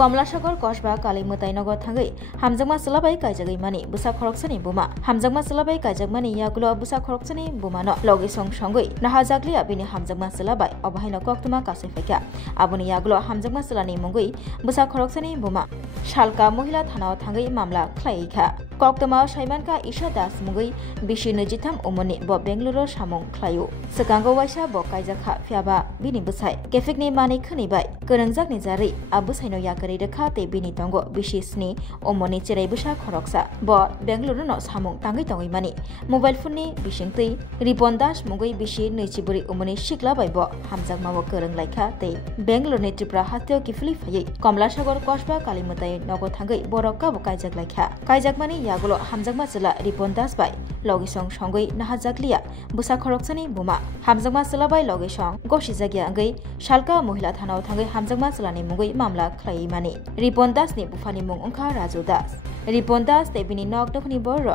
কমলাসাগর কসবা কালিমতাই নগর থাঙ্গै হামজাংमा सलाबाय कायजागै मानि बुसा खरकसानि बुमा हामजांमा सलाबाय कायजाग मानि यागुलो बुसा खरकसानि बुमानो लगे संगै नाहाजाग्लिया बिनि हामजांमा सलाबाय अबाहायनो कक्तमा कासेफायका आबुनि यागुलो हामजांमा सलानि मुंगै बुसा खरकसानि बुमा शालका महिला थानाव थांगै मामला ख्लायैखा कक्तमा साइमानका ईशा दास मुंगै बिसि 23 उमनि ब बेंगलुरु सामुं ख्लायु सकांगो वाइसा ब कायजाखा फियाबा बिनि बुसाय केफिकनि मानि खनिबाय गोनंजाकनि जारै आबुसायनो याकरै रेखा ते बिनि तंगो बिसि 7 उमनि चेरै बुसा खरकसा ब बेंगलुरु न सामुं तांगै तंगै मानि मोबाइल फोननि बिसिंतै रिपन दास मुंगै बिसि 24 उमनि सिक्ला बाय ब हामजागमाव गोरों लायखा ते बेंगलुरुनि त्रिपुरा हाथियाव किफुलि फायै कमलासागर कस्बा कालिमताय नगो थांगै बरका ब कायजाग लायखा कायजाग मानि यागुलो हामजागमा जिल्ला रिपन दास बाय लगिसं संगै नाहाजागलिया बुसा खरकसानि बुमा हामजागमा सलाबाय लगिसं गसि जागिया अंगै शालका महिला थानाव थांगै हामजागमा जिल्लानि मुंगै मामला ख्लायै मानि रिपन दासनि बुफानि मुं अंखा राजु दास रिपन दास ते बिनि नगदखनि बर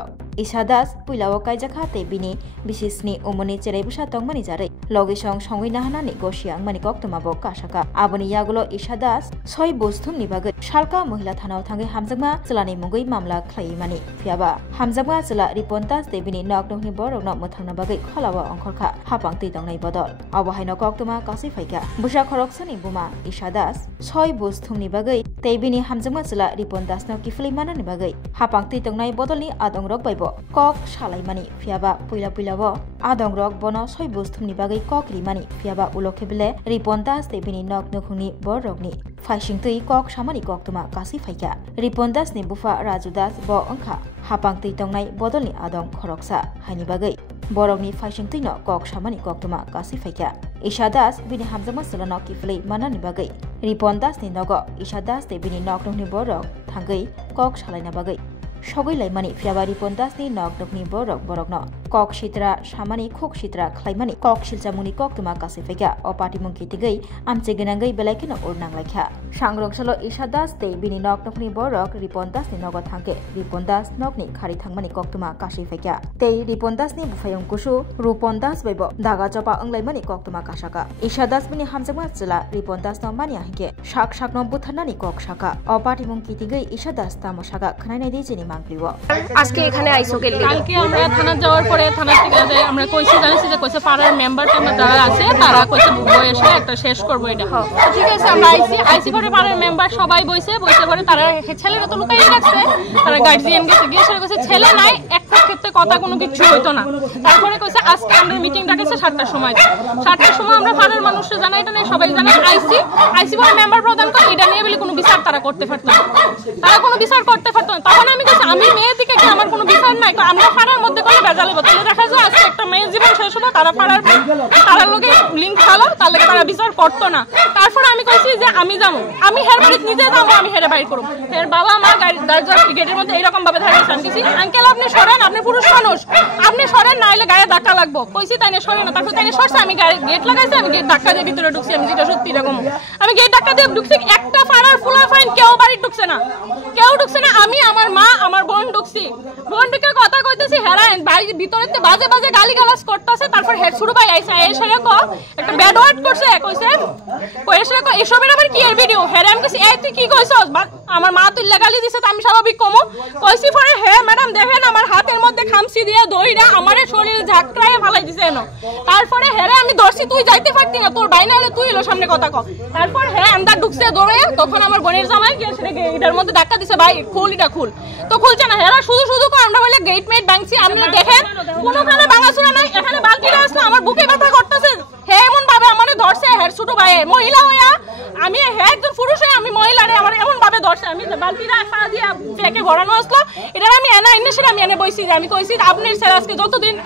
ईशा दास पुइलाव कायजाखा ते बिनि बिसिसनि उमनि चेरै बुसा तंगमानि जारै लगिसं संगै नाहानानि गसियां मानि कक्तमाबो कासाका आबुनि यागुलो ईशा दास 6 बुस्थुमनि बागै शालका महिला थानाव थांगै हामजागमा जिल्लानि मुंगै मामला ख्लायै मानि फियाबा हामजागमा जिल्ला रिपन दास ते बिनि नगदखनि बरनो मोथांना बागै खलावा अंखरखा हापांतै दंनाय बदल अबाहायनो कक्तमा कासै फायका बुसा खरकसानि बुमा ईशा दास 6 बुस्थुमनि बागै ते बिनि हामजागमा जिल्ला रिपन दासनो किफुलै मानानि बागै हापांतै दंनाय बदलनि आदंरक बायबो कक सालायमानि फियाबा पुइलाव आदंरक बनो 6 बुस्थुमनि बागै कक रिमानि फियाबा उलखेबले रिपन दास ते बिनि नगनखुंनि बरगनि फाइसिंतै कक सामानि कक्तमा कासै फायका रिपन दासनि बुफा राजु दास ब अंखा हापांतै दंनाय बदलनि आदं खरकसा हायनि बागै बरगनि फाइसिंतैनो कक सामानि कक्तमा कासै फायका ईशा दास बिनि हामजागमा जिल्लानो किफुलै मानानि बागै रिपन दासनि नग ईशा दास ते बिनि नगनखुंनि बरग थांगै कक सालायना बागै सगै लाइमानि फियाबा रिपन दासनि नगनखुंनि बरगनो कक सित्रा सामानि खक सित्रा ख्लायमानि कक सिलचामुनि कक्तमा कासै फायका अपाति मुंखि तिगै आमचे गनांगै बेलायखिनो उरनांलायखा सांग्रंसलो ईशा दास ते बिनि नगनखुंनि बरग रिपन दासनि नग थांके रिपन दास नगनि खारि थांमानि कक्तमा कासै फायका ते रिपन दासनि बुफायं कुसु रुपन दास बायबो दागा चपा अंलायमानि कक्तमा कासाका ईशा दास बिनि हामजागमा जिल्ला रिपन दासनो मानिया हिके साकनो बुथारनानि कक साका अपाति मुंखि तिगै ईशा दास तामसागा खनायनाय दिजेनि আজকে এখানে আইসো গেলি কালকে আমরা থানা যাওয়ার পরে থানা থেকে আমরা কইছি জানিছি যে কইছে পাড়ার মেম্বার যারা আছে তারা কইছে বসে একটা শেষ করব এটা ঠিক আছে আমরা আইসি পরে পাড়ার মেম্বার সবাই বসে পরে তারা ছেলেরা তো লুকাই রাখছে তারা গার্ডিয়ান গেছে গিয়ে সেটা কইছে ছেলে নাই একটা ক্ষেত্রে কথা কোনো কিছু হইতো না তারপরে কইছে আজকে আমরা মিটিং ডাকেছে 7টার সময় 7টার সময় আমরা পাড়ার মানুষকে জানাই এটা নিয়ে সবাই জানাই আইসি পরে মেম্বার প্রধান করে এটা নিয়ে বলে কোনো বিচার তারা করতে পারতো না তারা কোনো বিচার করতে পারতো না তখন আমি কইছি আমি মেয়ে থেকে কি আমার কোনো বিচার নাই আমরা পাড়ার মধ্যে করে বেজালে বদলে দেখা যায় আজকে একটা মেয়ে জীবন শেষ হলো তারা পাড়ার লোকে লিংক খালো তার লাগে তারা বিচার করতো না তারপর আমি কইছি যে আমি যাবো আমি হের বাড়ি নিজে যাবো আমি হেরে বাইর করবো হের বাবা মা গেটের মধ্যে এইরকম ভাবে দাঁড়িয়েছে আমি কইছি আঙ্কেল আপনি সরেন আপনি পুরুষ মানুষ আপনি সরেন নাইলে গায়ে ধাক্কা লাগবো কইছি তাই না সরে না তারপর তাই না সরছে আমি গেট লাগাইছি আমি গেট ধাক্কা দিয়ে ভিতরে ঢুকছি আমি যেটা সত্যি এরকম আমি গেট ধাক্কা দিয়ে ঢুকছি একটা পাড়ার ফুলা ফাইন কেউ বাড়ি ঢুকছে না আমি আমার মা আমার বোন ঢুকছি বোন ঢুকে কথা কইতেছি হেরান বাড়ির ভিতরে বাজে বাজে গালিগালাজ করতেছে তারপর হেড শুরু ভাই আইসা এসে একটা ব্যাড ওয়ার্ড করছে কইছে এসবের আবার কি এর ভিডিও হেরান কইছি এই তুই কি কইছস আমার মা তুই গালি দিছে তো আমি স্বাভাবিক কমো কইছি পরে হে ম্যাডাম দেখেন আমার হাতের মধ্যে খামসি দিয়ে দইরা আমারে শরীরে ঝাকড়ায় ফালাই দিছে এনো তারপরে হেরে আমি ধরছি তুই যাইতে পারতি না তোর ভাই না হলে তুই এলো সামনে কথা কও তারপর হ্যাঁ আন্দার ঢুকছে দৌড়ে তখন আমার বোনের জামাই গিয়ে সেটাকে এটার মধ্যে ধাক্কা দিছে ভাই খুল এটা খুল তো খুলছে না হেরা শুধু আমরা বলে গেট মেট ভাঙছি আপনি দেখেন কোনোখানে ভাঙাচুরা নাই এখানে বালতিটা আসলে আমার বুকে ব্যথা করতেছে হে এমন ভাবে আমারে ধরছে হের ছোট ভাই মহিলা হইয়া আমি হে একজন পুরুষ হয়ে আমি মহিলারে আমার এমন ভাবে ধরছে আমি বালতিটা পা দিয়ে ফেকে ভরানো আসলো এটা আমি এনে বইছি যে আমি কইছি আপনার ছেলে আজকে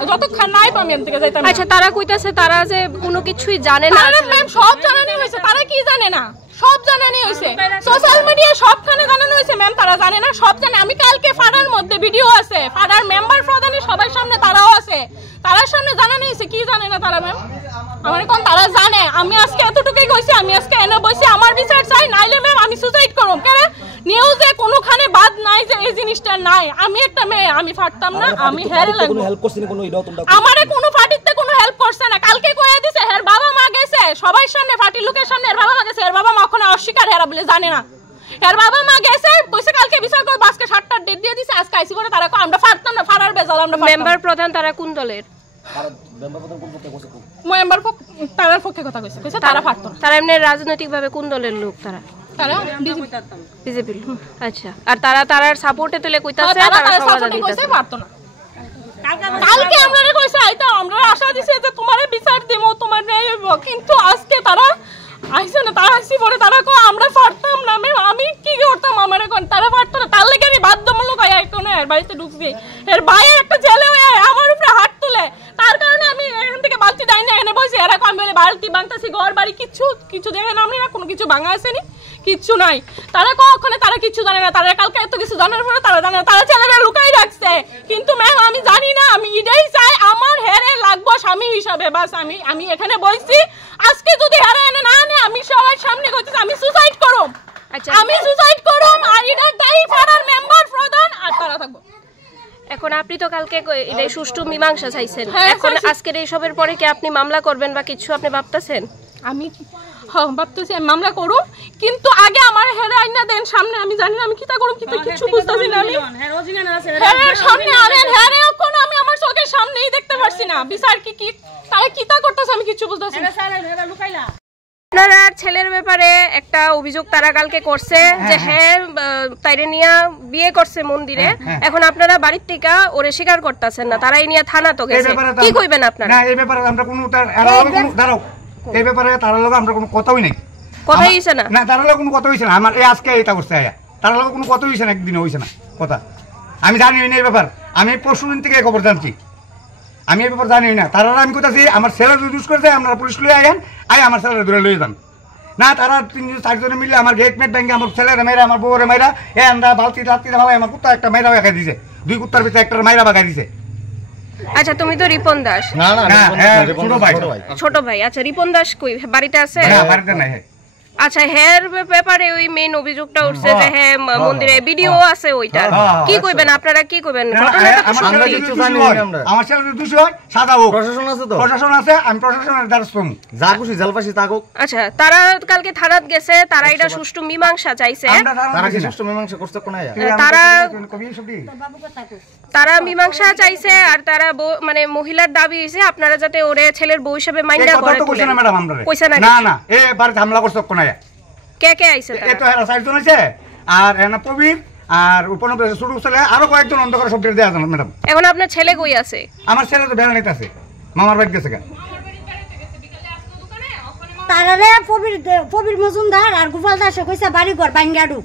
যতক্ষণ নাই আমি এখান থেকে যাইতাম আচ্ছা তারা কইতাছে তারা যে কোনো কিছুই জানে না ম্যাম সব জানানি হইছে তারা কি জানে না সব জানানি হইছে সোশ্যাল মিডিয়া সবখানে জানানো হইছে ম্যাম তারা জানে না সব জানে আমি কালকে ফাড়ার মধ্যে ভিডিও আছে ফাড়ার মেম্বার প্রধানের সবার সামনে তারাও আছে তারার সামনে জানানো হইছে কি জানে না তারা ম্যাম আমার কোন তারা জানে আমি আজকে এতটুকুই কইছি আমি আজকে এনে বসে আমার বিচার চাই নাইলে ম্যাম আমি সুসাইড করব কেন নিউজে কোনোখানে বাদ নাই যে এই জিনিসটা নাই আমি একটা মেয়ে আমি ফাটতাম না আমি হেরে লাগব কোনো হেল্প করছিনি কোনো ইডাও তোমরা আমারে কোনো পার্টিতে কোনো হেল্প করছে না কালকে কইয়া দিছে হের বাবা মা গেছে সবার সামনে পার্টি লোকের সামনে হের বাবা মা গেছে হের বাবা মা ওখানে অস্বীকার হেরা বলে জানে না এর বাবা মা গেছে কইছে কালকে বিচার করব আজকে 7টার ডেট দিয়ে দিছে আজকে আইসি করে তারা কো আমরা পারতাম না ফারার বেজাল আমরা মেম্বার প্রধান তারা কোন দলের মেম্বার তারার পক্ষে কথা কইছে তারা পারতো না তারা এমনি রাজনৈতিক ভাবে কোন দলের লোক তারা বিজেপি আচ্ছা আর তারার সাপোর্টে তুলে কইতাছে তারা সমাধান দিতেছে পারতো না কালকে আমরা কইছে আইতা আমরা আশা দিছে যে তোমারে বিচার দেবো তোমার ন্যায় হইব কিন্তু আজকে তারা আইছে না তারা আইছি পরে তারা কো আমরা পারতাম না আমি কি করতাম আমারে কোন তারা পারতো না তার লাগি আমি বাধ্যমূলক আইকনে এর বাড়িতে ঢুকছি এর ভাইয়ের একটা ছেলে হয়ে আমার উপরে হাত তুলে তার কারণে আমি এখান থেকে বালতি ডাই না এনে বসে এরা আমি বলে বালতি ভাঙতাছি ঘর বাড়ি কিছু দেখে না আমি না কোনো কিছু ভাঙা আসেনি কিচ্ছু নাই তারা কখনো তারা কিছু জানে না তারা কালকে এত কিছু জানার পরে তারা জানে না তারা ছেলেরা লুকাই রাখছে কিন্তু ম্যাম আমি জানি না আমি এটাই চাই আমার হেরে লাগবো স্বামী হিসাবে বাস আমি এখানে বলছি আজকে যদি হেরে এনে না আনে আমি সবার সামনে কইতেছি আমি সুসাইড করব আচ্ছা আমি সুসাইড করব আর এটা দায়ী পাড়ার মেম্বার প্রধান আর তারা থাকবো এখন আপনি তো কালকে এটাই সুষ্ঠু মীমাংসা চাইছেন এখন আজকের এই সবের পরে কি আপনি মামলা করবেন বা কিছু আপনি ভাবতেছেন আমি ভাবতেছি মামলা করব কিন্তু আগে আমার হেরে আইনা দেন সামনে আমি জানি না আমি কিটা করব কিন্তু কিছু বুঝতাছি না আমি হেরে সামনে আনেন হেরে কোন আমি আমার চোখের সামনেই দেখতে পারছি না বিচার কি তারা কিটা করতেছে আমি কিছু বুঝতাছি না আপনারা ছেলের ব্যাপারে একটা অভিযোগ তারা কালকে করছে যে হ্যাঁ তাইরে নিয়া বিয়ে করছে মন্দিরে এখন আপনারা বাড়ির থেকে ওরে স্বীকার করতেছেন না তারা এই নিয়ে থানা তো গেছে কি কইবেন আপনারা না এই ব্যাপারে আমরা কোনো দাঁড়াও এই ব্যাপারে তার লগে আমরা কোনো কথাই নাই কথাই হইছে না না তার লগে কোনো কথা হইছে না আমার এই আজকে এটা করছে তার লগে কোনো কথা হইছে না একদিন হইছে না কথা আমি জানি না এই ব্যাপার আমি পরশুদিন থেকে খবর জানছি আমি এই ব্যাপার জানি না তারা আমি কোথাছি আমার ছেলে ইউজ করছে আমরা পুলিশ লয়ে আইন আমার ছেলে ধরে লয়ে যান না তারা 3-4 মিলে আমার গেট মেট ব্যাংকে আমার ছেলেরা মেয়েরা আমার বউরে মেয়েরা আমরা বালতি টালতি ভালো আমার কুত্তা একটা মেয়েরা বাগাই দিছে 2 কুত্তার ভিতরে একটা মেয়েরা বাগাই দিছে আচ্ছা তুমি তো রিপন দাস না ছোট ভাই আচ্ছা রিপন দাস কই বাড়িতে আছে না বাড়িতে নাই আচ্ছা হের ব্যাপারে ওই মেইন অভিযোগটা উঠছে যে হ্যাঁ মন্দিরে ভিডিও আছে ওইটার কি কইবেন আপনারা কি কইবেন ঘটনাটা তো আমরা কিছু জানি না আমার ছেলে দোষী হয় সাদা হোক প্রশাসন আছে আমি প্রশাসনের দ্বারস্থ হই যা খুশি জলপাশি থাকুক আচ্ছা তারা কালকে থানাত গেছে তারা এটা সুষ্ঠু মীমাংসা চাইছে তারা কি সুষ্ঠু মীমাংসা করতে কোন তারা মীমাংসা চাইছে আর তারা মানে মহিলার দাবি হইছে আপনারা যাতে ওরে ছেলের বউ হিসেবে মাইন্ডা করে কইছে না ম্যাডাম আমরা কইছে না না এ বার ঝামেলা করছ কোন কে কে আইছে তারা এতো এরা 4 জন আছে আর এনা প্রবীর আর উপনবে ছোট ছেলে আরো কয়েকজন অন্ধকার সব দেয়া আছে ম্যাডাম এখন আপনার ছেলে কই আছে আমার ছেলে তো বেড়ানিতে আছে মামার বাড়ি গেছে কেন তারারে প্রবীর মজুমদার আর গোপাল দাস কইছে বাড়ি ঘর ভাঙ্গাডু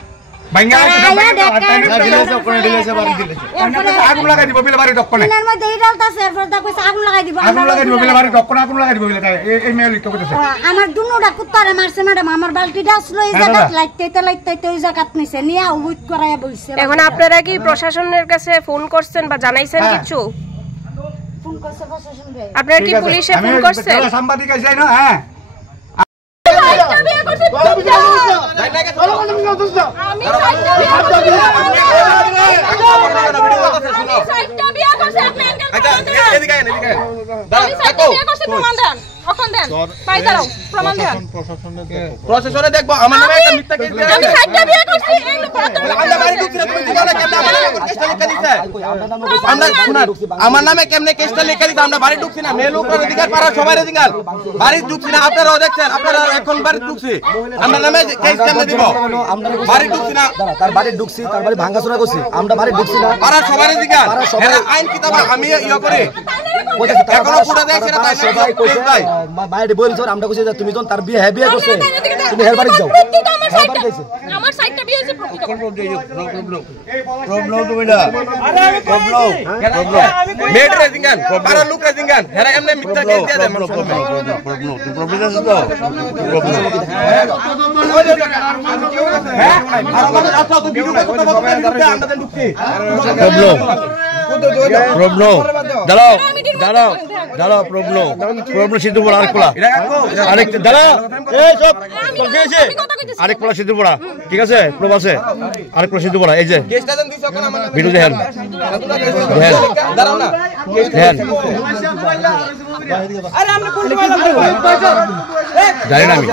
আগুন লাগাই দিব বিলে বাড়ি দক্ষণে আমার দুনোটা কুত্তারে মারছে ম্যাডাম আমার বালতিটা আসলো এই জায়গায় লাইতে ওই জায়গাত নিছে নিয়ে উইট করায়া বইছে এখন আপনারা কি প্রশাসনের কাছে ফোন করছেন বা জানাইছেন কিছু ফোন করছে প্রশাসন ভাই আপনারা কি পুলিশে ফোন করছেন সাংবাদিক আছে না হ্যাঁ প্রশাসনে দেখবো আমার নামে একটা মিথ্যা কেস দিয়ে আমি সাইডটা বিয়ে করছি এই লোক আমরা বাড়ি ঢুকছি না তুমি কি জানো কেন কেসটা লিখে দিছে আমরা শুনুন আমার নামে কেমনে কেসটা লিখে দিছে আমরা বাড়ি ঢুকছি না মেয়ে লোকের অধিকার পাড়া সবার অধিকার বাড়ি ঢুকছি না আপনারাও দেখছেন আপনারা এখন বাড়ি ঢুকছি আমরা নামে কেস কেমনে দিব বাড়ি ঢুকছি না তার বাড়ি ঢুকছি তার বাড়ি ভাঙাচোরা করছি আমরা বাড়ি ঢুকছি না পাড়া সবার অধিকার এরা আইন কিতাব আমি ইয়া করে এখনো পুরো দেশ এটা তাই সবাই কইছে বাইরে বলছ আমরা কইছে তুমি যখন তার বিয়ে বিয়ে করছে তুমি হের বাড়ি যাও আমার সাইডটা বিয়ে হইছে প্রবলেম তো বেটা প্রবলেম মেড রেজিংগান পাড়া লোক রেজিংগান এরা এমনি মিথ্যা কেস দিয়ে দেয় প্রবলেম আছে তো প্রবলেম প্রবন দাঁড়াও দাঁড়াও দাঁড়াও প্রবন সিদ্ধ পড়া আরেক দাঁড়াও আরেক পোলা সিদ্ধ পড়া ঠিক আছে প্রব আছে আরেক পোলা সিদ্ধ পড়া এই যে ভিডিও দেখেন জানি না আমি